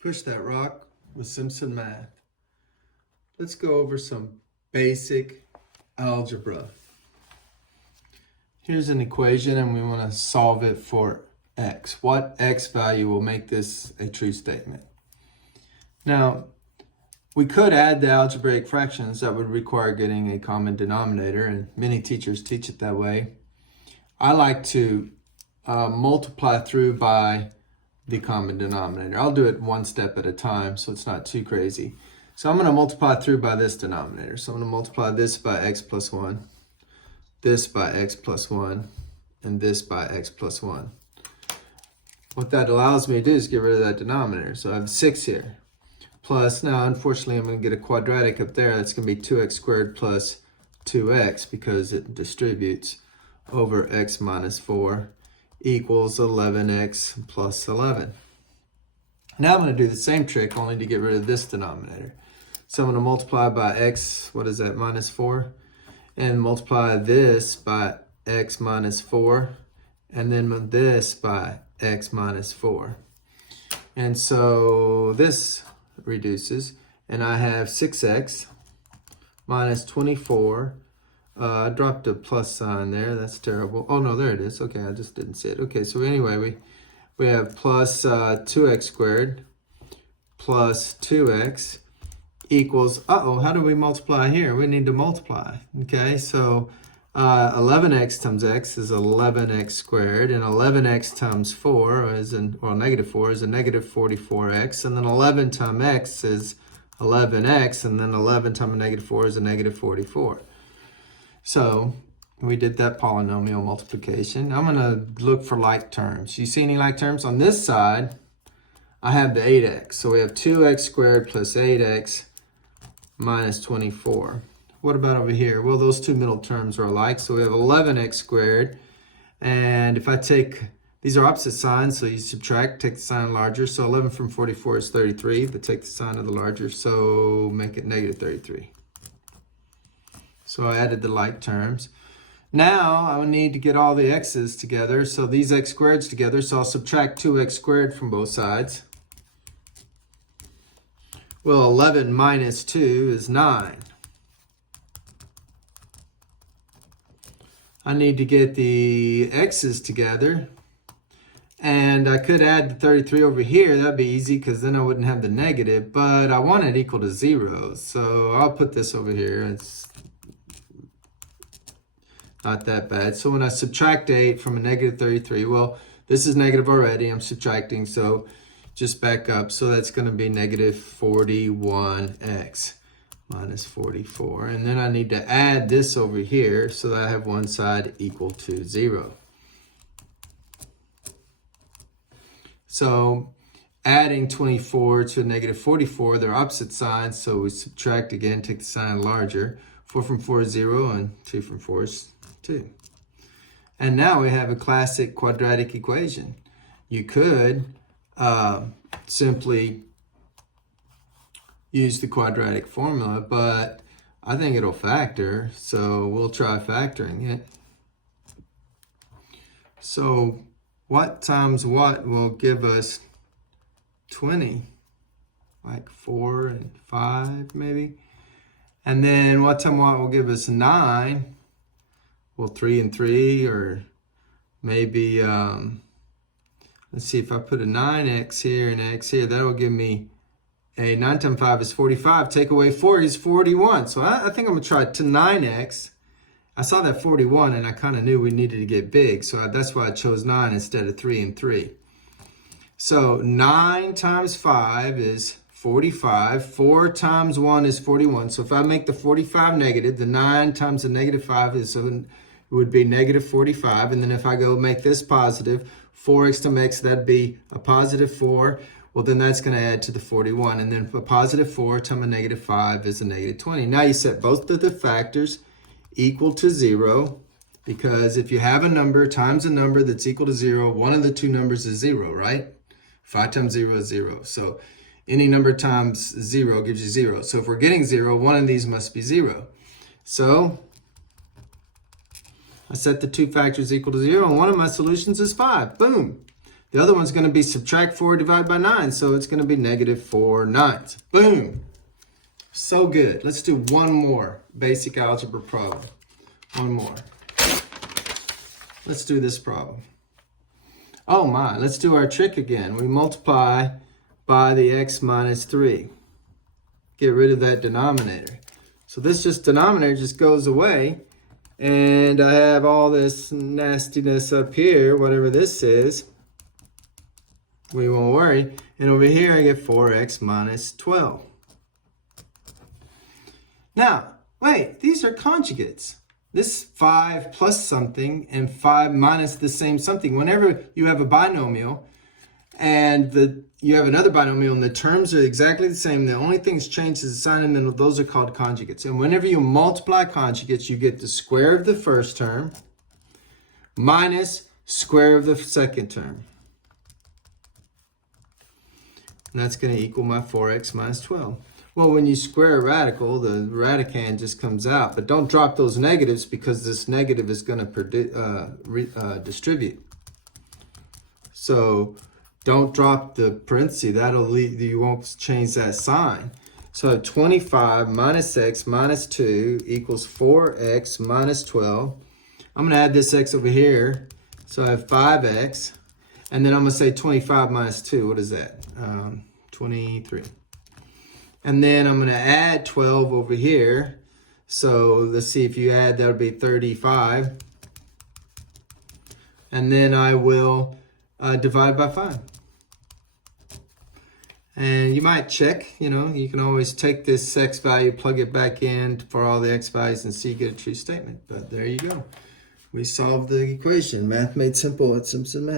Push that rock with Simpson Math. Let's go over some basic algebra. Here's an equation and we want to solve it for x. What x value will make this a true statement? Now, we could add the algebraic fractions. That would require getting a common denominator, and many teachers teach it that way. I like to multiply through by the common denominator. I'll do it one step at a time so it's not too crazy. So I'm going to multiply through by this denominator. So I'm going to multiply this by x plus 1, this by x plus 1, and this by x plus 1. What that allows me to do is get rid of that denominator. So I have 6 here. Plus, now unfortunately I'm going to get a quadratic up there. That's going to be 2x squared plus 2x because it distributes over x minus 4 equals 11x plus 11. Now I'm going to do the same trick, only to get rid of this denominator. So I'm going to multiply by x, what is that, minus 4, and multiply this by x minus 4, and then this by x minus 4. And so this reduces, and I have 6x minus 24. I dropped a plus sign there. That's terrible. Oh, no, there it is. Okay, I just didn't see it. Okay, so anyway, we have plus 2x squared plus 2x equals, how do we multiply here? We need to multiply. Okay, so 11x times x is 11x squared, and 11x times 4 is, negative 4 is a negative 44x, and then 11 times x is 11x, and then 11 times a negative 4 is a negative 44. So we did that polynomial multiplication. I'm going to look for like terms. You see any like terms? On this side, I have the 8x. So we have 2x squared plus 8x minus 24. What about over here? Well, those two middle terms are alike. So we have 11x squared. And if I take, these are opposite signs, so you subtract, take the sign larger. So 11 from 44 is 33, but take the sign of the larger, so make it negative 33. So I added the like terms. Now I will need to get all the x's together. So these x squareds together. So I'll subtract 2x squared from both sides. Well, 11 minus 2 is 9. I need to get the x's together. And I could add the 33 over here. That'd be easy because then I wouldn't have the negative. But I want it equal to 0. So I'll put this over here. It's not that bad. So when I subtract 8 from a negative 33, well, this is negative already. I'm subtracting, so just back up. So that's going to be negative 41x minus 44. And then I need to add this over here so that I have one side equal to 0. So adding 24 to a negative 44, they're opposite signs. So we subtract again, take the sign larger. 4 from 4 is 0, and 2 from 4 is 2. And now we have a classic quadratic equation. You could simply use the quadratic formula, but I think it'll factor, so we'll try factoring it. So what times what will give us 20? Like 4 and 5 maybe? And then what time what will give us 9? Well, 3 and 3, or maybe, let's see, if I put a 9x here and x here, that will give me a 9 times 5 is 45. Take away 4 is 41. So I think I'm going to try to 9x. I saw that 41, and I kind of knew we needed to get big. So that's why I chose 9 instead of 3 and 3. So 9 times 5 is 45. 4 times 1 is 41. So if I make the 45 negative, the 9 times the negative 5 is, so it would be negative 45. And then if I go make this positive, 4x times x, that'd be a positive 4. Well, then that's going to add to the 41. And then a positive 4 times a negative 5 is a negative 20. Now you set both of the factors equal to 0, because if you have a number times a number that's equal to 0, one of the two numbers is 0, right? 5 times 0 is 0. So any number times 0 gives you 0. So if we're getting 0, one of these must be 0. So I set the two factors equal to 0, and one of my solutions is 5. Boom. The other one's going to be subtract 4 divided by 9. So it's going to be negative 4/9. Boom. So good. Let's do one more basic algebra problem. One more. Let's do this problem. Oh my, let's do our trick again. We multiply by the x minus 3. Get rid of that denominator. So this denominator just goes away. And I have all this nastiness up here, whatever this is. We won't worry. And over here I get 4x minus 12. Now, wait, these are conjugates. This 5 plus something and 5 minus the same something. Whenever you have a binomial and you have another binomial and the terms are exactly the same, the only thing that's changed is the sign in the middle, those are called conjugates. And whenever you multiply conjugates, you get the square of the first term minus square of the second term. And that's going to equal my 4x minus 12. Well, when you square a radical, the radicand just comes out. But don't drop those negatives because this negative is going to distribute. So don't drop the parenthesis. That'll leave, you won't change that sign. So 25 minus x minus 2 equals 4x minus 12. I'm going to add this x over here. So I have 5x. And then I'm going to say 25 minus 2. What is that? 23. And then I'm going to add 12 over here. So let's see, if you add, that'll be 35. And then I will divide by 5. And you might check, you can always take this x value, plug it back in for all the x values and see you get a true statement. But there you go. We solved the equation. Math made simple at Simpson Math.